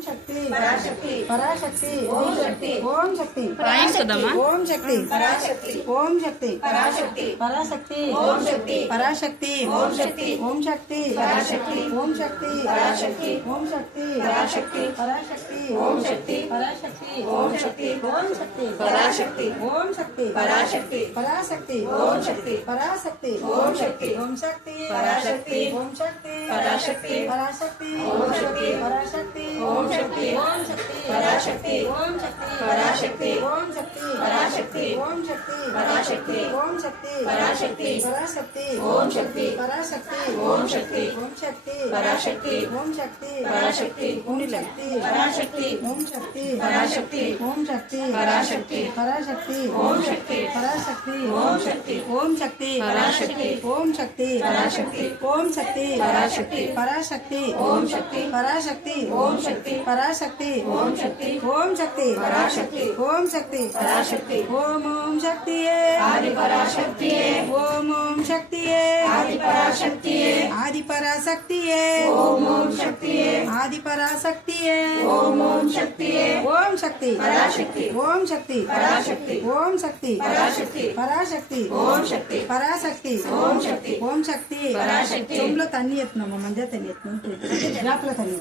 शक्ति पराशक्ति पराशक्ति ओम शक्ति ओम शक्ति पराशक्ति ओम शक्ति पराशक्ति पराशक्ति ओम शक्ति पराशक्ति ओम शक्ति ओम शक्ति पराशक्ति ओम शक्ति पराशक्ति ओम शक्ति पराशक्ति पराशक्ति ओम शक्ति पराशक्ति ओम शक्ति ओम शक्ति पराशक्ति ओम शक्ति पराशक्ति पराशक्ति ओम शक्ति पराशक्ति ओम शक्ति ओम शक्ति पराशक्ति ओम शक्ति पराशक्ति पराशक्ति ओम शक्ति पराशक्ति ओम शक्ति ओम शक्ति पराशक्ति ओम शक्ति पराशक्ति ओम शक्ति पराशक्ति ओम शक्ति पराशक्ति ओम शक्ति पराशक्ति पराशक्ति ओम शक्ति पराशक्ति ओम शक्ति ओम शक्ति पराशक्ति ओम शक्ति पराशक्ति ओम शक्ति पराशक्ति ओम शक्ति पराशक्ति ओम शक्ति पराशक्ति पराशक्ति ओम शक्ति पराशक्ति ओम शक्ति ओम शक्ति पराशक्ति ओम शक्ति पराशक्ति ओम शक्ति पराशक्ति पराशक्ति ओम शक्ति पराशक्ति ओम शक्ति पराशक्ति ओम शक्ति ओम शक्ति पराशक्ति ओम शक्ति पराशक्ति ओम शक्ति आदि पराशक्ति ओम शक्ति आदि पराशक्ति आदि पराशक्ति ओम शक्ति आदि पराशक्ति ओम शक्ति ओम शक्ति पराशक्ति ओम शक्ति पराशक्ति ओम शक्ति पराशक्ति पराशक्ति ओम शक्ति पराशक्ति ओम शक्ति ओम शक्ति पराशक्ति तुमलो तन्नी एत्तुन्नाम मंजे तन्नी एत्तुन्नाम गापलो तन्नी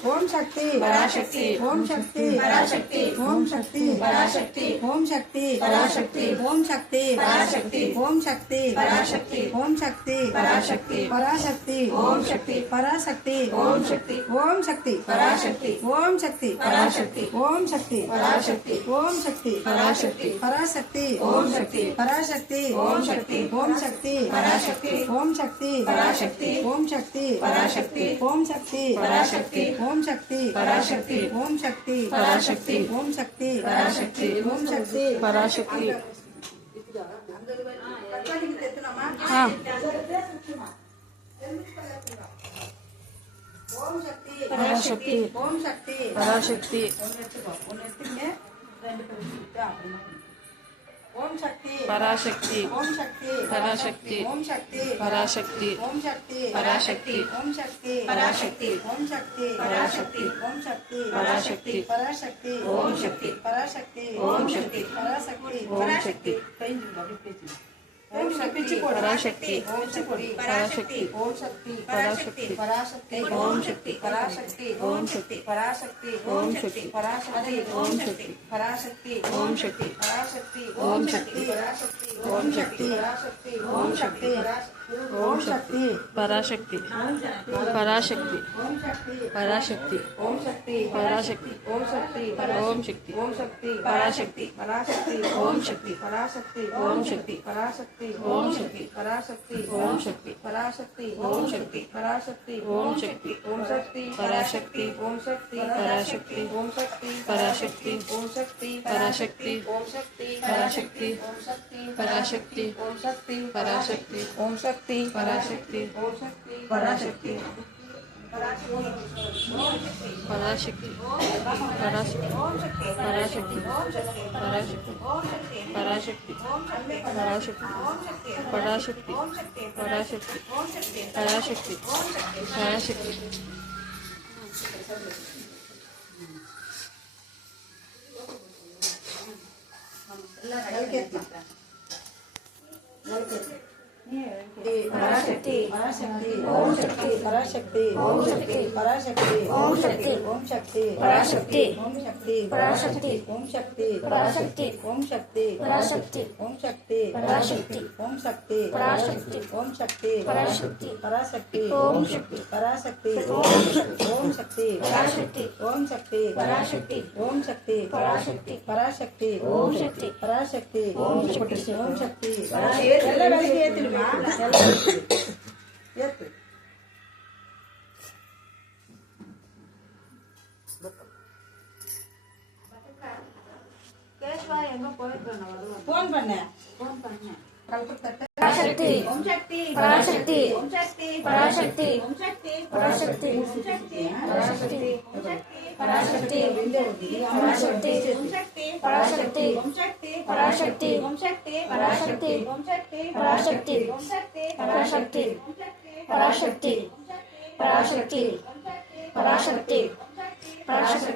ओम शक्ति पराशक्ति ओम शक्ति पराशक्ति ओम शक्ति पराशक्ति ओम शक्ति पराशक्ति ओम शक्ति पराशक्ति ओम शक्ति पराशक्ति ओम शक्ति पराशक्ति पराशक्ति ओम शक्ति पराशक्ति ओम शक्ति ओम शक्ति पराशक्ति ओम शक्ति पराशक्ति ओम शक्ति पराशक्ति ओम शक्ति पराशक्ति पराशक्ति ओम शक्ति पराशक्ति ओम शक्ति ओम शक्ति पराशक्ति ओम शक्ति पराशक्ति ओम शक्ति पराशक्ति ओम शक्ति पराशक्ति ओम शक्ति पराशक्ति ओम शक्ति पराशक्ति ओम शक्ति पराशक्ति ओम शक्ति पराशक्ति हाँ ओम शक्ति पराशक्ति ओम शक्ति पराशक्ति ओम शक्ति पराशक्ति ओम शक्ति पराशक्ति ओम शक्ति पराशक्ति ओम शक्ति पराशक्ति ओम शक्ति पराशक्ति ओम शक्ति पराशक्ति ओम शक्ति पराशक्ति पराशक्ति ओम शक्ति पराशक्ति ओम शक्ति पराशक्ति ओम शक्ति ओम शक्ति पराशक्ति ओम शक्ति पराशक्ति ओम शक्ति पराशक्ति पराशक्ति ओम शक्ति पराशक्ति ओम शक्ति पराशक्ति ओम शक्ति पराशक्ति ओम शक्ति पराशक्ति ओम शक्ति पराशक्ति ओम शक्ति पराशक्ति ओम शक्ति पराशक्ति ओम शक्ति ओम शक्ति पराशक्ति पराशक्ति ओम शक्ति पराशक्ति ओम शक्ति पराशक्ति ओम शक्ति ओम शक्ति ओम शक्ति पराशक्ति पराशक्ति ओम शक्ति पराशक्ति ओम शक्ति पराशक्ति ओम शक्ति पराशक्ति ओम शक्ति पराशक्ति ओम शक्ति पराशक्ति ओम शक्ति ओम शक्ति पराशक्ति ओम शक्ति पराशक्ति ओम शक्ति पराशक्ति ओम शक्ति पराशक्ति ओम शक्ति पराशक्ति ओम शक्ति पराशक्ति ओम शक्ति पराशक्ति ओम शक्ति पराशक्ति ओम शक्ति पराशक्ति पराशक्ति पराशक्ति पराशक्ति पराशक्ति पराशक्ति पराशक्ति पराशक्ति पराशक्ति पराशक्ति पराशक्ति पराशक्ति पराशक्ति ओम शक्ति पराशक्ति ओम शक्ति पराशक्ति ओम शक्ति ओम शक्ति पराशक्ति ओम शक्ति पराशक्ति ओम शक्ति पराशक्ति ओम शक्ति पराशक्ति ओम शक्ति पराशक्ति ओम शक्ति पराशक्ति ओम शक्ति पराशक्ति पराशक्ति ओम शक्ति पराशक्ति ओम शक्ति पराशक्ति ओम शक्ति पराशक्ति ओम शक्ति पराशक्ति पराशक्ति ओम शक्ति पराशक्ति ओम शक्ति ओम शक्ति पराशक्ति फोन பண்ணேன் पराशक्ति ओम शक्ति पराशक्ति ओम शक्ति पराशक्ति ओम शक्ति पराशक्ति ओम शक्ति पराशक्ति पराशक्ति पराशक्ति ओम शक्ति पराशक्ति ओम शक्ति पराशक्ति ओम शक्ति पराशक्ति ओम शक्ति पराशक्ति ओम शक्ति पराशक्ति पराशक्ति पराशक्ति पराशक्ति पराशक्ति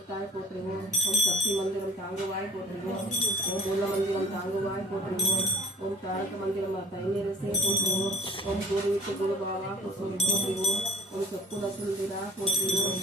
கொடுத்தாய் போற்றுவோம். ஓம் சக்தி மந்திரம் தாங்குவாய் போற்றுவோம். ஓம் மூல மந்திரம் தாங்குவாய் போற்றுவோம். ஓம் தாரக மந்திரம் தைநீரசே போற்றுவோம். ஓம் பூர்வீக குரு பாவா போற்றுவோம். ஓம் சொக்குல சுந்தரா போற்றுவோம்.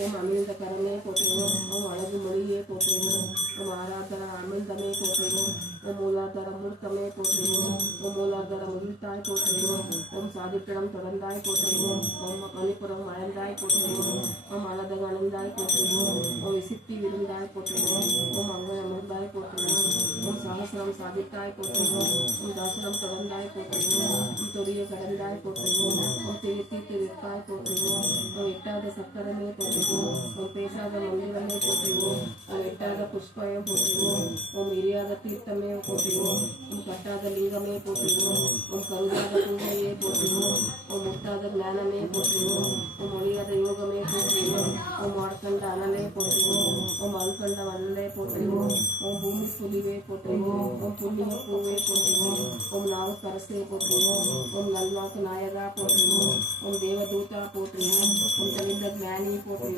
ஓம் அமிழ்ந்த கரமே போற்றுவோம். ஓம் அழகு மொழியே போற்றுவோம். ஓம் ஆராதர அமிழ்தமே போற்றுவோம். ஓம் மூலாதார மூர்த்தமே போற்றுவோம். ஓம் மூலாதார முகிழ்த்தாய் போற்றுவோம். ஓம் சாதிப்பிடம் தொடர்ந்தாய் போற்றுவோம். ஓம் மணிப்புறம் அழந்தாய் போற்றுவோம். ஓம் அழதக அணிந்தாய் போற்றுவோம். ஓம் விசித்தி விருந்தாய் போற்றுவோம். ஓம் அங்கன் அமிழ்ந்தாய் போற்றுவோம். ஓம் சாகசனம் சாதித்தாய் போற்றுவோம். ஓம் தாசனம் தொடர்ந்தாய் போற்றுவோம். ஓம் தொடிய கடந்தாய் போற்றுவோம். ஓம் தீர்த்தி விற்பாய் போற்றுவோம். ஓம் எட்டாத சக்கரமே போற்றுவோம். ஓம் பேசாத மந்திரமே போற்றுவோம். ஓம் எட்டாத புஷ்பயம் போற்றுவோம். ஓம் எரியாத தீர்த்தமே போற்றுவோம். ஓம் கட்டாத லிங்கமே போற்றுவோம். ஓம் கருதாத பூஜையே போற்றுவோம். ஓம் முட்டாத ஞானமே போற்றுவோம். ஓம் ஒழியாத யோகமே போற்றுவோம். ஓம் ஆட்கண்ட அனலே போற்றுவோம். ஓம் அல்கண்ட அனலே போற்றுவோம். ஓம் பூமி புலிவே போற்றுவோம். ஓம் புண்ணிய பூவே போற்றுவோம். ஓம் நாவுக்கரசே போற்றுவோம். ஓம் நல்வாக்கு நாயகா போற்றுவோம். ஓம் தேவதூதா போற்றுவோம். ஓம் தெளிந்த ஞானி போற்றுவோம்.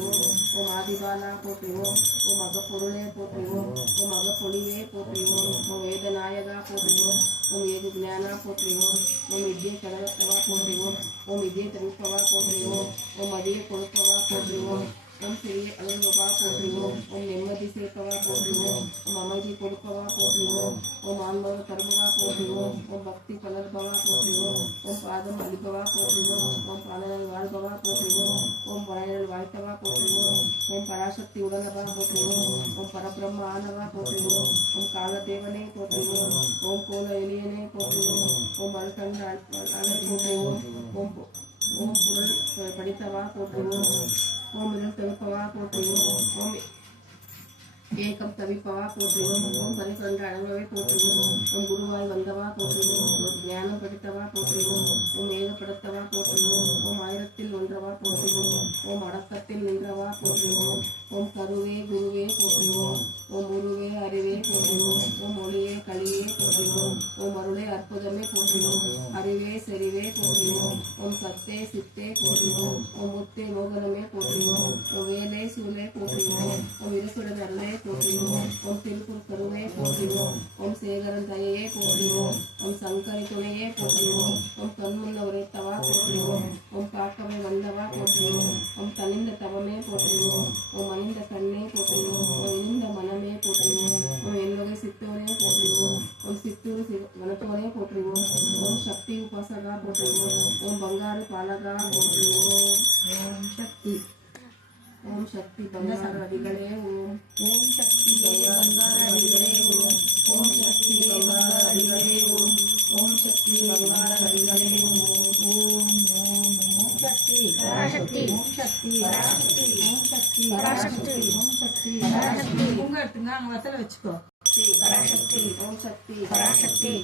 ஓம் ஆதிபாலா போற்றுவோம். ஓம் அகப்பொருளே போற்றுவோம். ஓம் அகப்பொழிவே போற்றுவோம். ஓம் வேத நாயகா போற்றுவோம். ஓம் ஏது ஞானா போற்றுவோம். ஓம் வித்யை கடவத்தவா போற்றுவோம். ஓம் வித்யை தவிப்பவா போற்றுவோம். ஓம் அதியை கொடுப்பவா போற்றுவோம். ஓம் சிறிய அழுவவா போற்றுவோம். ஓம் நிம்மதி சேர்ப்பவா போற்றுவோம். ஓம் அமைதி கொடுப்பவா போற்றுவோம். ஓம் ஆன்மக தருபவா போற்றுவோம். ஓம் பக்தி பலர்பவா போற்றுவோம். ஓம் பாதம் அளிப்பவா போற்றுவோம். ஓம் பாலனை வாழ்பவா போற்றுவோம். ஓம் பழையல் வாழ்த்தவா போற்றுவோம். ஓம் பராசக்தி உடனவா போற்றுவோம். ஓம் பரபிரம்ம ஆனவா போற்றுவோம். ஓம் காலதேவனே போற்றுவோம். ஓம் கோல எளியனே போற்றுவோம். ஓம் அல்கண்ட அலை போற்றுவோம். ஓம் பொருள் படித்தவா போற்றுவோம். ஓம் இருள் தவிப்பவா போற்றுவோம். ஓம் ஏகம் தவிப்பவா போற்றுவோம். ஓம் பரிகண்ட அழகவே போற்றுவோம். ஓம் குருவாய் வந்தவா போற்றுவோம். ஓம் ஞானம் படித்தவா போற்றுவோம். ஓம் ஏகப்படுத்தவா போற்றுவோம். ஓம் ஆயிரத்தில் ஒன்றவா போற்றுவோம். ஓம் அடக்கத்தில் நின்றவா போற்றுவோம். ஓம் கருவே குருவே போற்றுவோம். ஓம் உருவே அறிவே போற்றுவோம். ஓம் ஒளியே களியே போற்றுவோம். ஓம் அருளே அற்புதமே போற்றுவோம். அறிவே செறிவே போற்றுவோம். ஓம் சத்தே சித்தே போற்றுவோம். ஓம் முத்தே மோகனமே போற்றுவோம். ஓம் வேலே சூலே போற்றுவோம். ஓம் இருசுடன் அருளே போற்றுவோம். ஓம் திருக்குள் கருவே போற்றுவோம். ஓம் சேகரன் தயையே போற்றுவோம். ஓம் சங்கரி துணையே போற்றுவோம். ஓம் கண்முன்ன உரைத்தவா போற்றுவோம். ஓம் காக்கவே வந்தவா போற்றுவோம். ஓம் தனிந்த தவமே போற்றுவோம். ஓம் அணிந்த கண்ணே போற்றுவோம். ஓம் இழிந்த மனமே போற்றுவோம். ஓம் என்வகை சித்தோனே போற்றுவோம். ஓம் சித்தூர் வனத்தோனே போற்றுவோம். ஓம் சக்தி உபாசகா போற்றுவோம். ஓம் பங்காரு பாலகா போற்றுவோம். ஓம் சக்தி. ஓம் சக்தி பங்கார அடிகளே ஓம். ஓம் சக்தி பங்கார அடிகளே ஓம். ஓம் சக்தி பங்கார அடிகளே ஓம். ஓம் சக்தி பங்கார அடிகளே ஓம். ஓம் ஓம் ஓம் சக்தி பராசக்தி. ஓம் சக்தி பராசக்தி. ஓம் சக்தி பராசக்தி. ஓம் சக்தி பராசக்தி. உங்க எடுத்துங்க அங்க வசல வச்சுக்கோ. பராசக்தி. ஓம் சக்தி பராசக்தி.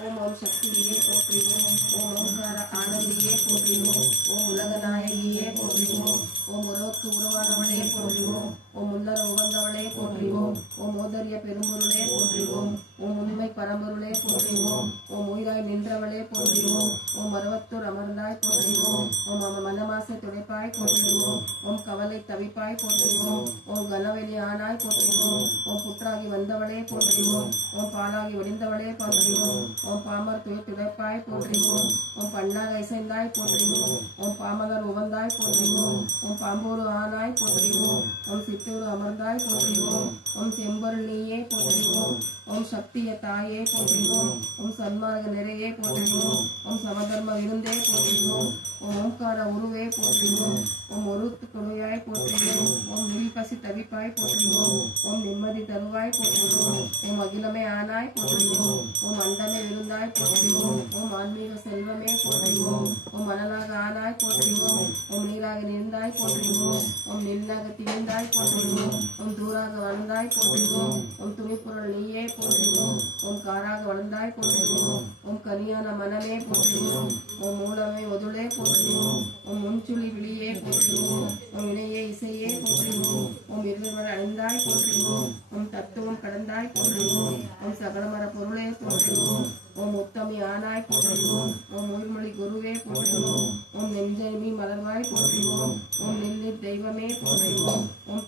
ஓம் ஓம் சக்தியே போற்றுவோம். ஓம் ஓம்கார ஆனந்தியே போற்றுவோம். ஓம் உலக நாயகியே போற்றுவோம். ஓம் உலகுக்கு உருவானவளே போற்றுவோம். ஓம் முன்னர உகந்தவளே போற்றுவோம். ஓம் மோதரிய பெரும்பொருளே போற்றுவோம். ஓம் உண்மை பரம்பொருளே போற்றுவோம். ஓம் உயிராய் நின்றவளே போற்றுவோம். ஓம் மருவத்தூர் அமர்ந்தாய் போற்றுவோம். ஓம் மனமாசை துடைப்பாய் போற்றுவோம். ஓம் கவலை தவிப்பாய் போற்றுவோம். ஓம் கனவெளி ஆனாய் போற்றுவோம். ஓம் புற்றாகி வந்தவளே போற்றுவோம். ஓம் பாலாகி வடிந்தவளே போற்றுவோம். ஓம் பாமர் துடைப்பாய் போற்றுவோம். ஓம் பண்ணாக இசைந்தாய் போற்றுவோம். ஓம் பாமகர் உவந்தாய் போற்றுவோம். ஓம் பாம்பூரு ஆனாய் போற்றுவோம். ஓம் சித்தூர் அமர்ந்தாய் போற்றுவோம். ஓம் செம்பொருள் நீயே போற்றுவோம். ஓம் சக்திய தாயே போற்றுவோம். ஓம் சன்மார்க நிறையே போற்றுவோம். ஓம் சமதர்ம விருந்தே போற்றுவோம். ஓம் ஓம்கார உருவே போற்றுவோம். ஓம் ஒருத்து கொலையாய் போற்றுவோம். ஓம் விழிப்பசி தவிப்பாய் போற்றுவோம். ஓம் நிம்மதி தருவாய் போற்றுவோம். ஓம் அகிலமே ஆனாய் போற்றுவோம். ஓம் அண்டமே விருந்தாய் போற்றுவோம். ஓம் ஆன்மீக செல்வமே போற்றுவோம். ஓம் மணலாக ஆனாய் போற்றுவோம். ஓம் நீராக நின்றாய் போற்றுவோம். ஓம் நெல்லாக திகழ்ந்தாய் போற்றுவோம். ஓம் தூராக வளர்ந்தாய் போற்றுவோம். ஓம் துணிப்பொருள் நீயே போற்றுவோம். ஓம் காராக வளர்ந்தாய் போற்றுவோம். ஓம் கனியான மனமே போற்றுவோம். ஓம் மூலமே ஒதுளே போற்றுவோம். ஓம் முன்சுழி விழியே போற்றுவோம். ஓம் இணையே இசையே போற்றுவோம். ஓம் இருவர் அணிந்தாய் போற்றுவோம். ஓம் தத்துவம் கடந்தாய் போற்றுவோம். ஓம் சகலமர பொருளே போற்றுவோம். ஓம் உத்தமி ஆனாய் போற்றுவோம். ஓம் உயிர்மொழி குருவே போற்றுவோம். ஓம் நெஞ்சமி மலர்வாய் போற்றுவோம். ஓம் நெல்லி தெய்வமே போற்றுவோம். ஓம்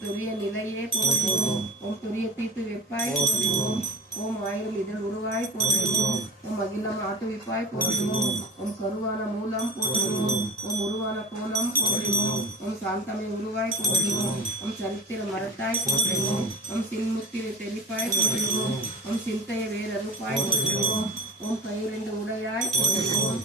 தவிப்பாய் போற்றுவோம். ஓம் ஆயிரம் இதழ் உருவாய் போற்றுவோம். ஓம் அகிலம் ஆட்டுவிப்பாய் போற்றுவோம். ஓம் கருவான மூலம் போற்றுவோம். ஓம் உருவான கோலம் போற்றுவோம். ஓம் சாந்தமை உருவாய் போற்றுவோம். ஓம் சரித்திர மரத்தாய் போற்றுவோம். ஓம் சின்முத்திரை தெளிப்பாய் போற்றுவோம். ஓம் சிந்தைய வேறறுப்பாய் போற்றுவோம். ஓம் கையிரண்டு உடையாய் போற்றுவோம்.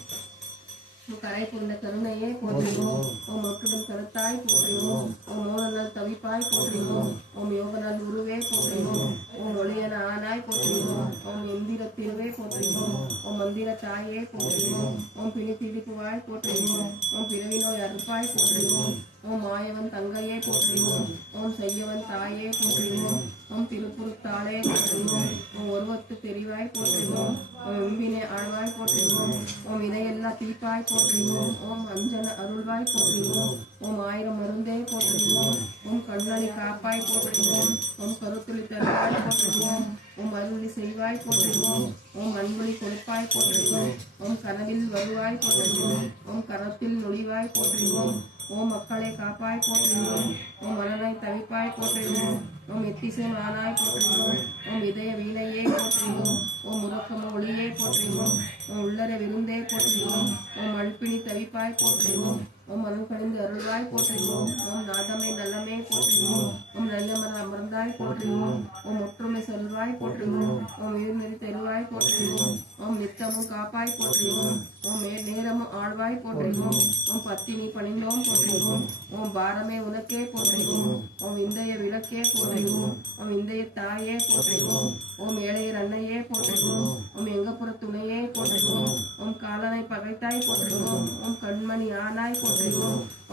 கரை புரிந்த கருணையை போற்றுவோம். ஓம் ஒட்டுடன் கருத்தாய் போற்றுவோம். ஓம் மோகனால் தவிப்பாய் போற்றுவோம். ஓம் யோகனால் உருவே போற்றுவோம். ஓம் ஒளியன ஆனாய் போற்றுவோம். ஓம் எந்திர திருவே போற்றுவோம். ஓம் மந்திர தாயே போற்றுவோம். ஓம் பிணி திடிப்புவாய் போற்றுவோம். ஓம் பிறவி நோய் அறுப்பாய் போற்றுவோம். ஓம் மாயவன் தங்கையே போற்றுவோம். ஓம் செய்யவன் தாயே போற்றுவோம். ஓம் திருப்புறுத்தாளே போற்றுவோம். ஓம் ஒருவத்து தெரிவாய் போற்றுவோம். ஓம் எம்பினை ஆழ்வாய் போற்றுவோம். ஓம் இதையெல்லா தீப்பாய் போற்றுவோம். ஓம் அஞ்சன அருள்வாய் போற்றுவோம். ஓம் ஆயிரம் மருந்தே போற்றுவோம். ஓம் கண்ணளி காப்பாய் போற்றுவோம். ஓம் கருத்துளி தருவாய் போற்றுவோம். ஓம் அருளி செய்வாய் போற்றுவோம். ஓம் அன்புளி கொடுப்பாய் போற்றுவோம். ஓம் கனவில் வருவாய் போற்றுவோம். ஓம் கரத்தில் நொழிவாய் போற்றுவோம். ஓம் மக்களை காப்பாய் போற்றுவோம். ஓம் மனநாய் தவிப்பாய் போற்றுவோம். ஓம் எத்திசை மானாய் போற்றுவோம். ஓம் இதய வீணையே போற்றுவோம். ஓம் உறக்கம ஒளியே போற்றுவோம். ஓம் உள்ளர விருந்தே போற்றுவோம். ஓம் அழுப்பினி தவிப்பாய் போற்றுவோம். ஓம் மனம் கணிந்து அருள்வாய் போற்றுவோம். ஓம் நாதமை நல்லமே போற்றுவோம். ஓம் நல்லமர அமர்ந்தாய் போற்றுவோம். ஓம் ஒற்றுமை சொல்வாய் போற்றுவோம். ஓம் உயிர்நெறி தெருவாய் போற்றுவோம். ஓம் நித்தமும் காப்பாய் போற்றுவோம். ஓம் நேரமும் ஆழ்வாய் போற்றுவோம். ஓம் பத்தினி பணிந்தோம் போற்றுவோம். ஓம் பாரமே உனக்கே போற்றுவோம். ஓம் இந்தைய விளக்கே போற்றுவோம். ஓம் இந்தைய தாயே போற்றுவோம். ஓம் ஏழையர் அன்னையே போற்றுவோம். ஓம் எங்கப்புற துணையே போற்றுவோம். ஓம் காலனை பகைத்தாய் போற்றுவோம். ஓம் கண்மணி ஆனாய் போற்றுவோம்.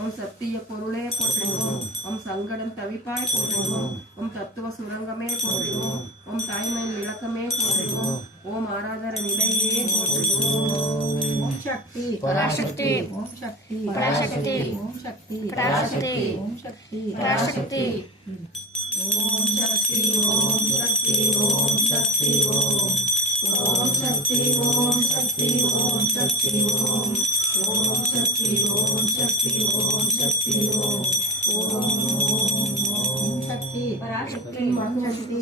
ஓம் சத்திய பொருளே போற்றுவோம். ஓம் சங்கடம் தவிப்பாய் போற்றுவோம். ஓம் தத்துவ சுரங்கமே போற்றுவோம். ஓம் தாய்மையின் விளக்கமே போற்றுவோம். ஓம் ஆராதர நிலையே போற்றுவோம். ஓம் சக்தி பராசக்தி ஓம் சக்தி பராசக்தி ஓம் சக்தி பராசக்தி ஓம் சக்தி பராசக்தி ஓம் சக்தி ஓம் சக்தி ஓம் சக்தி ஓம் ஓம் சக்தி ஓம் சக்தி ஓம் சக்தி ஓம் ஓம் சக்தி ஓம் சக்தி ஓம் சக்தி ஓம் ஓம் சக்தி பராசக்தி ஓம் சக்தி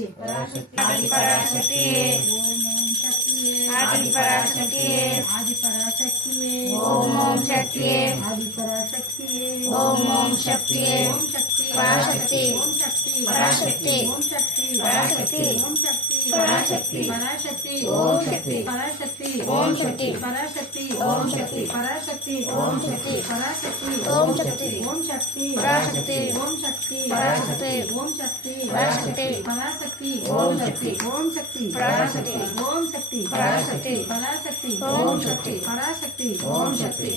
ஆதி பராசக்தி ஓம் சக்தி ஆதி பராசக்தி ஆதி பராசக்தி ஓம் ஓம் சக்தி ஆதி பராசக்தி ஓம் ஓம் சக்தி ஓம் சக்தி பராசக்தி ஓம் சக்தி பராசக்தி ஓம் சக்தி பராசக்தி ஓம் சக்தி பராசக்தி பராசக்தி ஓம் சக்தி பராசக்தி ஓம் சக்தி பராசக்தி ஓம் சக்தி பராசக்தி ஓம் சக்தி பராசக்தி ஓம் சக்தி ஓம் சக்தி பராசக்தி ஓம் சக்தி பராசக்தி ஓம் சக்தி பராசக்தி பராசக்தி ஓம் சக்தி ஓம் சக்தி பராசக்தி ஓம் சக்தி பராசக்தி பராசக்தி ஓம் சக்தி பராசக்தி ஓம் சக்தி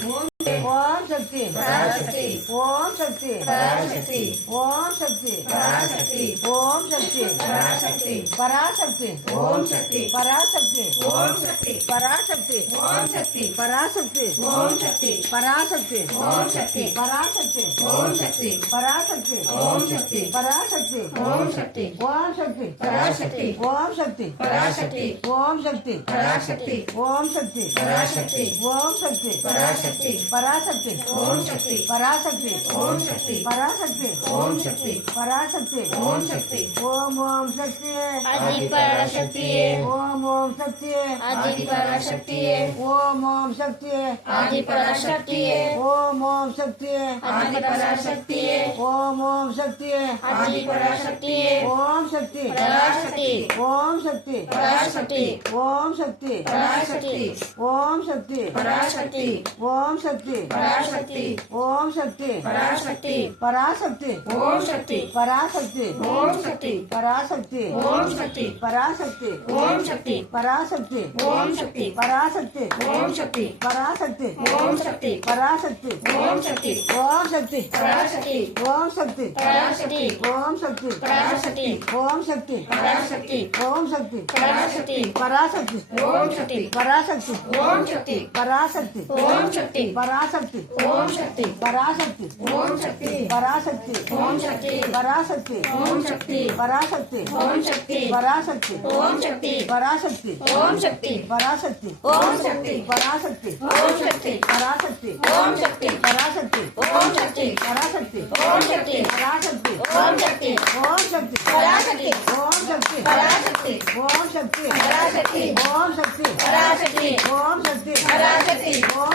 ஓம் சக்தி பராசக்தி ஓம் சக்தி பராசக்தி ஓம் சக்தி பராசக்தி ஓம் சக்தி பராசக்தி பராசக்தி ஓம் சக்தி பராசக்தி ஓம் சக்தி பராசக்தி ஓம் சக்தி பராசக்தி ஓம் சக்தி பராசக்தி ஓம் சக்தி பராசக்தி ஓம் சக்தி பராசக்தி ஓம் சக்தி பராசக்தி ஓம் சக்தி ஓம் சக்தி பராசக்தி ஓம் சக்தி பராசக்தி ஓம் சக்தி பராசக்தி ஓம் சக்தி பராசக்தி ஓம் சக்தி பராசக்தி பராசக்தி ஓம் சக்தி பராசக்தி ஓம் சக்தி பராசக்தி ஓம் சக்தி பராசக்தி ஓம் சக்தி ஓம் ஓம் சக்தி ஆதி பராசக்தி ஓம் ஓம் சக்தி ஆதி பராசக்தி ஓம் ஓம் சக்தி ஆதி பராசக்தி ஓம் ஓம் சக்தி ஆதி பராசக்தி ஓம் ஓம் சக்தி ஆதி பராசக்தி ஓம் சக்தி பராசக்தி ஓம் சக்தி பராசக்தி ஓம் சக்தி பராசக்தி ஓம் சக்தி பராசக்தி ஓம் சக்தி பராசக்தி ஓம் சக்தி பராசக்தி பராசக்தி ஓம் சக்தி பராசக்தி ஓம் சக்தி பராசக்தி ஓம் சக்தி பராசக்தி ஓம் சக்தி பராசக்தி ஓம் சக்தி பராசக்தி ஓம் சக்தி பராசக்தி ஓம் சக்தி பராசக்தி ஓம் சக்தி ஓம் சக்தி பராசக்தி ஓம் சக்தி பராசக்தி ஓம் சக்தி பராசக்தி ஓம் சக்தி பராசக்தி ஓம் சக்தி பராசக்தி பராசக்தி ஓம் சக்தி பராசக்தி ஓம் சக்தி பராசக்தி ஓம் சக்தி பராசக்தி ஓம் சக்தி பராசக்தி ஓம் சக்தி பராசக்தி ஓம் சக்தி பராசக்தி ஓம் சக்தி பராசக்தி ஓம் சக்தி பராசக்தி ஓம் சக்தி பராசக்தி ஓம் சக்தி பராசக்தி ஓம் சக்தி பராசக்தி ஓம் சக்தி பராசக்தி ஓம் சக்தி பராசக்தி ஓம் சக்தி பராசக்தி ஓம் சக்தி பராசக்தி ஓம் சக்தி ஓம் சக்தி பராசக்தி ஓம் சக்தி பராசக்தி शक्ति पराशक्ति ओम शक्ति पराशक्ति ओम शक्ति पराशक्ति ओम